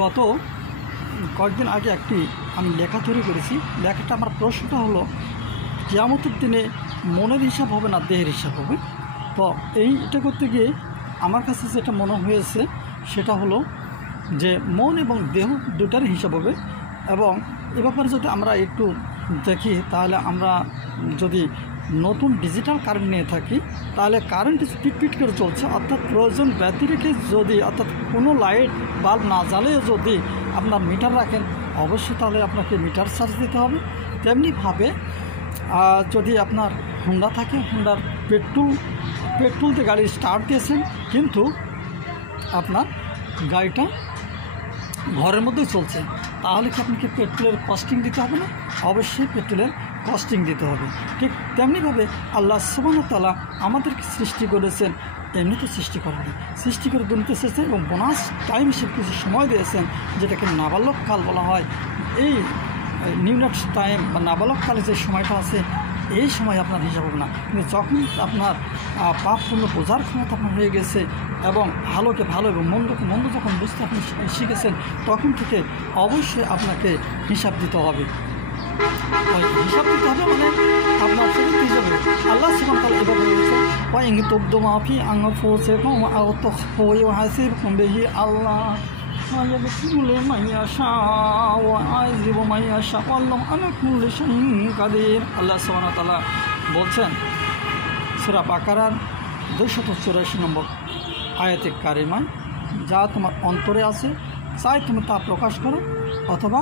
গত কয়েকদিন আগে আমি লেখা তৈরি করেছি। লেখাটা আমার প্রশ্নটা হলো, কিয়ামতের দিনে মনের হিসাব হবে না দেহের হিসাব হবে? তো এইটা করতে গিয়ে আমার কাছে যেটা মনে হয়েছে সেটা হলো যে মন এবং দেহ দুটারই হিসাব হবে। এবং এ ব্যাপারে যদি আমরা একটু দেখি, তাহলে আমরা যদি নতুন ডিজিটাল কারেন্ট নিয়ে থাকি, তাহলে কারেন্ট স্পিড করে চলছে, অর্থাৎ প্রয়োজন ব্যতি রেখে যদি, অর্থাৎ কোনো লাইট বাল্ব না জ্বালিয়ে যদি আপনার মিটার রাখেন, অবশ্যই তাহলে আপনাকে মিটার চার্জ দিতে হবে। তেমনিভাবে যদি আপনার হোন্ডা থাকে, হোন্ডার পেট্রোল দিয়ে গাড়ি স্টার্ট দিয়েছেন, কিন্তু আপনার গাড়িটা ঘরের মধ্যেই চলছে, তাহলে কি আপনাকে পেট্রোলের কস্টিং দিতে হবে না? অবশ্যই পেট্রোলের কস্টিং দিতে হবে। ঠিক তেমনিভাবে আল্লাহ সুবহানাহু ওয়া তাআলা আমাদেরকে সৃষ্টি করেছেন, এমনি তো সৃষ্টি করেনি, সৃষ্টি করে দুনিয়াতে এসেছেন এবং বোনাস টাইম হিসেবে কিছু সময় দিয়েছেন, যেটাকে নাবালক কাল বলা হয়। এই নিউনাট টাইম বা নাবালক কালে যে সময়টা আছে, এই সময় আপনার হিসাব হবে না। কিন্তু যখন আপনার পাপ পূর্ণ বোঝার ক্ষমতা আপনার হয়ে গেছে এবং ভালোকে ভালো এবং মন্দকে মন্দ যখন বুঝতে আপনি শিখেছেন, তখন থেকে অবশ্যই আপনাকে হিসাব দিতে হবে। হিসাব দিতে হবে মানে আপনার চরিত্র হিসাবে আল্লাহ সুবহানাহু ওয়া তাআলা এভাবে বলেছেন, ওয়াইন তুবদু মা ফি আনফুসিকুম আও তুখফুহু ইউহাসিবকুম বিহি আল্লাহ ইয়াগফিরু লিমান ইয়াশাউ ওয়া ইউআযিবু মান ইয়াশাউ ওয়াল্লাহু আলা কুল্লি শাইইন কাদির। আল্লাহ সুবহানাহু ওয়া তাআলা বলছেন সূরা বাকারার 284 নম্বর আয়াতে কারিমায়, যা তোমার অন্তরে আছে চাই তুমি তা প্রকাশ করো অথবা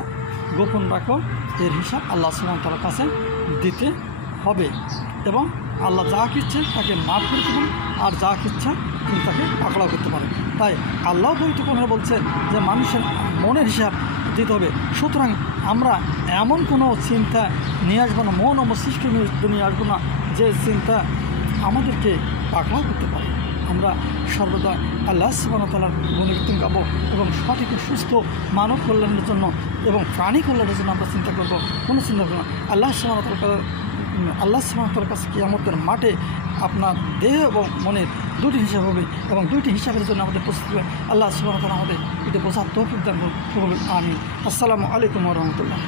গোপন রাখো, এর হিসাব আল্লাহ সুবহানাহু ওয়া তাআলার কাছে দিতে হবে। এবং আল্লাহ যা ইচ্ছে তাকে মাফ করতে পারেন, আর যা ইচ্ছা তিনি তাকে পাকড়াও করতে পারেন। তাই আল্লাহ পবিত্র বলছেন যে মানুষের মনের হিসাব দিতে হবে। সুতরাং আমরা এমন কোনো চিন্তা নিয়ে আসবো না, মন ও মস্তিষ্ক নিয়ে আসবো না যে চিন্তা আমাদেরকে পাকড়াও করতে পারে। আমরা সর্বদা আল্লাহ সুবহানাহু ওয়া তাআলার গুণকীর্তন গাবো এবং সঠিক সুস্থ মানব কল্যাণের জন্য এবং প্রাণী কল্যাণের জন্য আমরা চিন্তা করবো। কোনো চিন্তা করবো না। আল্লাহ সুবহানাহু ওয়া তাআলার কাছে কিয়ামতের মাঠে আপনার দেহ এবং মনের দুটি হিসাব হবে এবং দুইটি হিসাবের জন্য আমাদের প্রস্তুত হবে। আল্লাহ সুবহানাহু ওয়া তাআলা আমাদের এটা বোঝার তৌফিক দান করুন। আমিন। আসসালামু আলাইকুম ওয়া রাহমাতুল্লাহ।